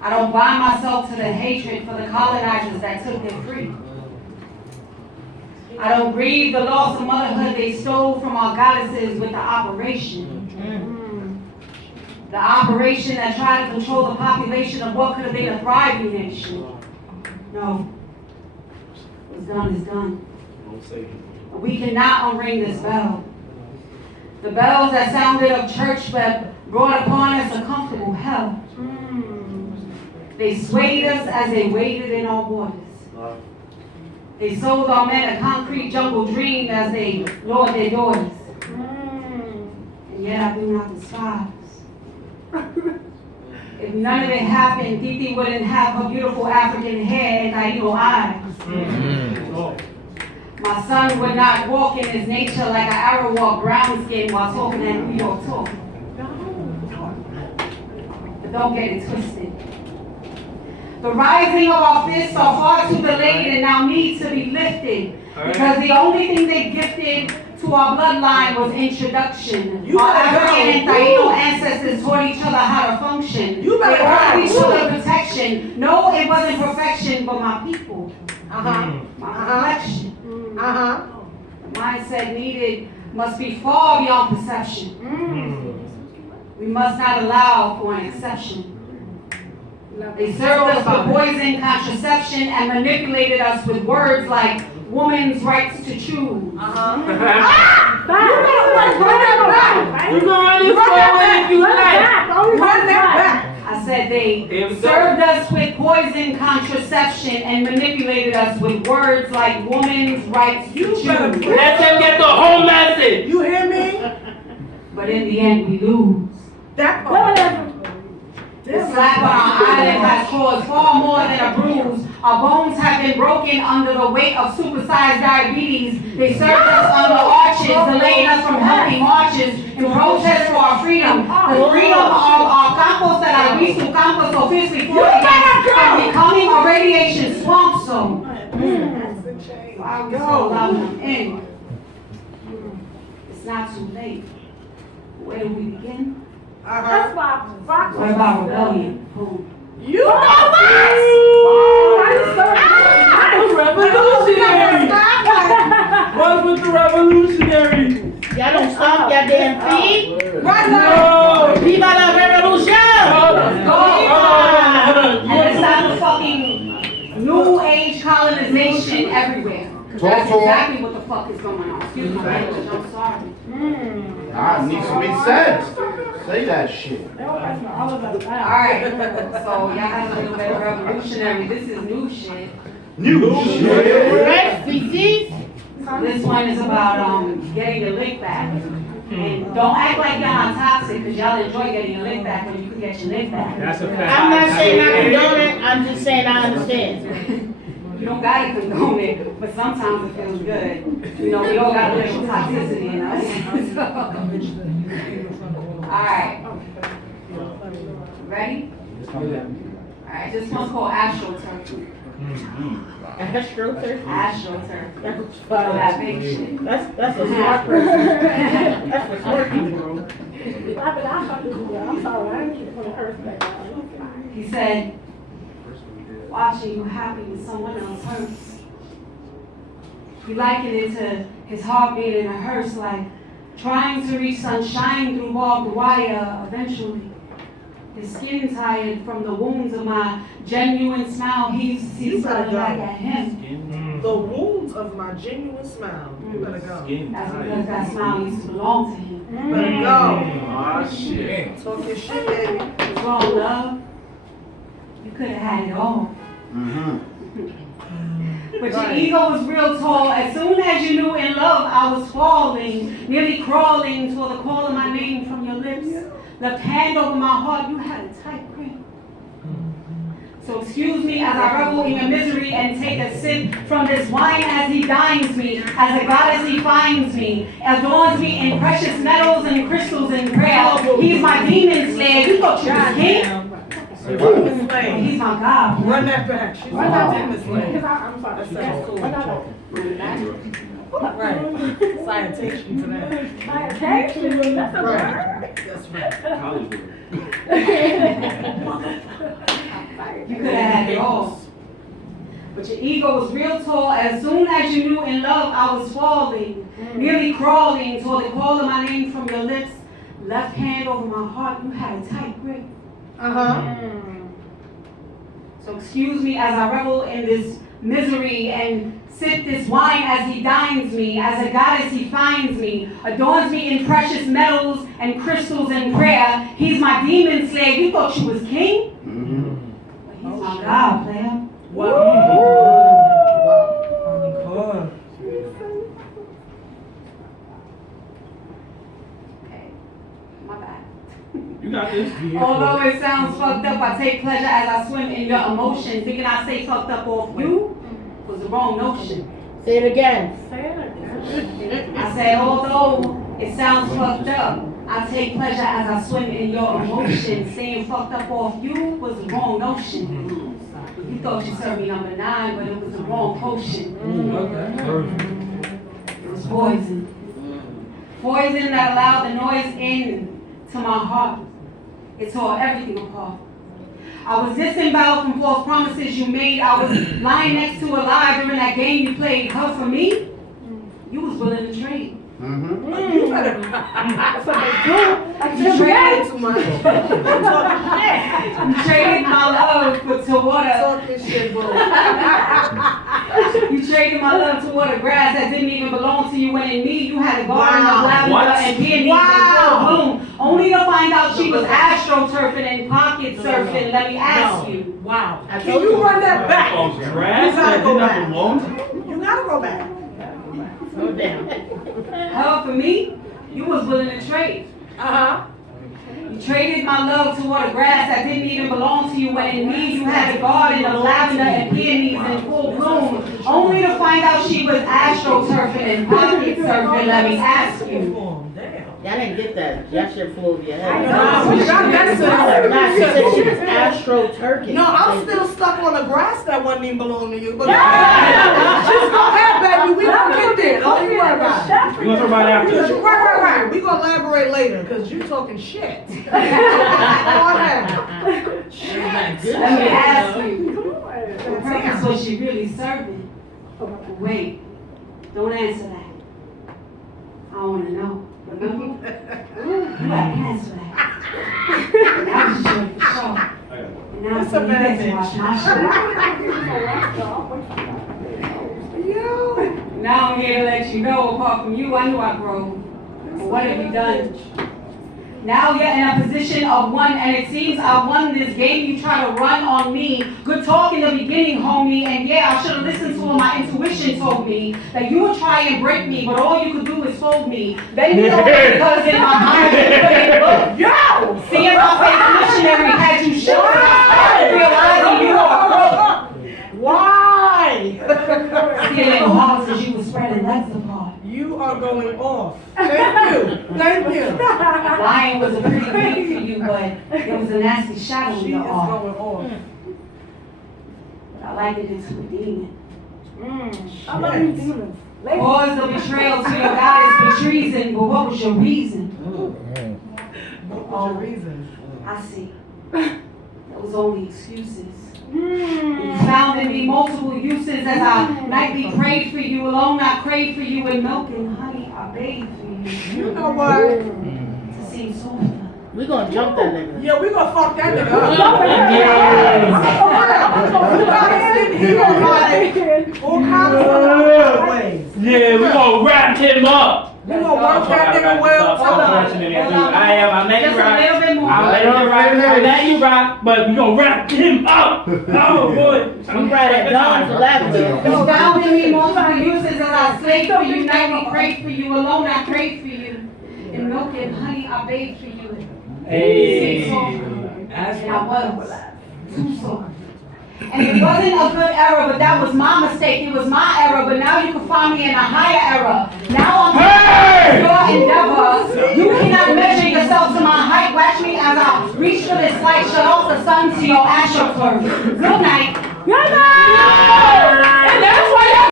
I don't bind myself to the hatred for the colonizers that took their free. I don't grieve the loss of motherhood they stole from our goddesses with the operation. The operation that tried to control the population of what could have been a thriving nation. No. What's done is done. We cannot unring this bell. The bells that sounded of church but brought upon us a comfortable hell. They swayed us as they waded in our waters. They sold our men a concrete jungle dream as they lured their daughters. And yet I do not despise. If none of it happened, Didi wouldn't have her beautiful African hair and Taino eyes. My son would not walk in his nature like an Arawak brown skin while talking that New York talk. But don't get it twisted. The rising of our fists are far too delayed and now need to be lifted. Because the only thing they gifted to our bloodline was introduction. Our African and Taino ancestors taught each other how to function. They offered each other protection. No, it wasn't perfection, but my people. My reflection. The mindset needed must be far beyond perception. We must not allow for an exception. They served us with poison, contraception, and manipulated us with words like woman's rights to choose. You can run this forward if you like. Run that back. I said they served us with poison, contraception, and manipulated us with words like woman's rights to choose. Let them get the whole message. You hear me? But in the end, we lose. That part. The slap on our island has caused far more than a bruise. Our bones have been broken under the weight of supersized diabetes. They served us under arches, delaying us from healthy marches in protest for our freedom. The freedom of our campos that are Risu campos officially from becoming a radiation swamp zone. Why are we so allowing them in? It's not too late. Where do we begin? That's why Fox. What about rebellion? Who? You know what? Revolutionary. What's with the revolutionary? Y'all don't stomp your damn feet. Right now. No. Viva la revolution. And let's stop the fucking new age colonization everywhere. That's exactly what the fuck is going on. Excuse my language. I'm sorry. It needs to be said. Say that shit. Alright, so y'all have a little bit of revolutionary. This is new shit. New shit. Right, this one is about getting your lick back. And don't act like y'all are toxic because y'all enjoy getting your lick back when you can get your lick back. That's a fact. I'm not saying I condone it, I'm just saying I understand. You don't gotta condone it, but sometimes it feels good. You know, we all got a little toxicity in us. Alright. Ready? Alright, this one's called AstroTurf. AstroTurf? AstroTurf. That big shit. That's a smart person. That's a smart people. He said, watching you happy with someone else hurts. He likened it to his heart being in a hearse, like trying to reach sunshine through barbed wire eventually. His skin tired from the wounds of my genuine smile. He used to see smiling back at him. The wounds of my genuine smile. You better go. That's because that smile used to belong to him. You better go. Ah, shit. Talk your shit, baby. What's wrong, love? You could have had it all. But your ego was real tall. As soon as you knew in love, I was falling, nearly crawling toward the call of my name from your lips. Left hand over my heart, you had a tight grip. So excuse me as I revel in your misery and take a sip from this wine as he dines me, as a goddess he finds me, adorns me in precious metals and crystals and prayer. He's my demon slayer. You thought you was king? He's my God. Run that back. She's my demon slayer. I'm sorry. That's cool. Right. Citation to that. Citation? That's a word. That's right. Hollywood. You could have had it all. But your ego was real tall. As soon as you knew in love I was falling, nearly crawling toward the call of my name from your lips. Left hand over my heart, you had a tight grip. So excuse me as I revel in this misery and sip this wine as he dines me. As a goddess he finds me, adorns me in precious metals and crystals and prayer. He's my demon slayer. You thought you was king? But he's my God, player. Okay, my bad. You got this. Although it sounds fucked up, I take pleasure as I swim in your emotion. Thinking I say fucked up off you was the wrong notion. Say it again. I say, although it sounds fucked up, I take pleasure as I swim in your emotion. Saying fucked up off you was the wrong notion. You thought you served me number 9, but it was the wrong potion. It was poison. Poison that allowed the noise in to my heart. It tore everything apart. I was disemboweled from false promises you made. I was lying next to a lie during that game you played. Hell for me, you was willing to trade. You better. You traded Too much. You traded my love to water. Talking shit, bro. You traded my love to water grass that didn't even belong to you. When in me, you had a garden of lavender and peonies in full bloom. Only to find out she was astroturfing and pocket surfing. Let me ask you. Wow. I Can told you run that back? Oh, grass gotta that go did not back. belong to you? You gotta go back. Slow down. Hell for me, you was willing to trade. You traded my love to water grass that didn't even belong to you. When in me, you had a garden of lavender and peonies in full bloom. Only to find out she was astroturfing and pocket surfing. Let me ask you. Y'all didn't get that. That shit flew over your head. No, we got that Nah, she said she was shit. Astro Turkey. No, I'm still stuck on the grass that wasn't even belong to you. But just go ahead, baby. We gonna get there. Don't you worry about it. You want somebody after? Right. We gonna elaborate later, cause you talking shit. Go ahead. Let me ask you. What purpose was she really serving? Wait, don't answer that. I wanna know. Remember? You gotta answer that. I was sure for sure. And now That's so a you bad get to watch my show. Yo. Now I'm here to let you know, apart from you, I knew I'd grow. But what have you done? Now you're in a position of one, and it seems I won this game you try to run on me. Good talk in the beginning, homie, and yeah, I should have listened to what my intuition told me. That you would try and break me, but all you could do is fold me. Then you know because in my mind you couldn't look. Yo! Seeing my face missionary had you shook, and I started realizing you were a crook. Why? Stealing hearts as you were spreading legs apart. You are going off. Thank you. Lying was a pretty thing for you, but there was a nasty shadow in She is your heart. going off. But I liked it into a demon. I love you, demons. Caused the betrayal to your goddess for treason, but what was your reason? What was your reason? I see. That was only excuses. You found in me multiple uses as I nightly prayed for you, alone I crave for you, in milk and honey I bathe for you. You know what? To seem softer. We gonna jump that nigga. Yeah, we gonna fuck that nigga up. You gotta sit here like all kinds of ways. Yeah, we gonna wrap him up. We gonna work that nigga well. I let Just you a rock. little bit more. I let you rock, but we gonna wrap him up. Oh boy. We right at dawn for lavender. You found in me multiple uses as I slaved for you, nightly prayed for you, alone I prayed for you. In milk and honey I bathed for you. Hey. And I was too soft. And it wasn't a good error, but that was my mistake. It was my error, but now you can find me in a higher error. Now I'm your endeavor. You cannot measure yourself to my height. Watch me as I reach for this light. Shut off the sun to your astroturf. Good night. Good night. And that's why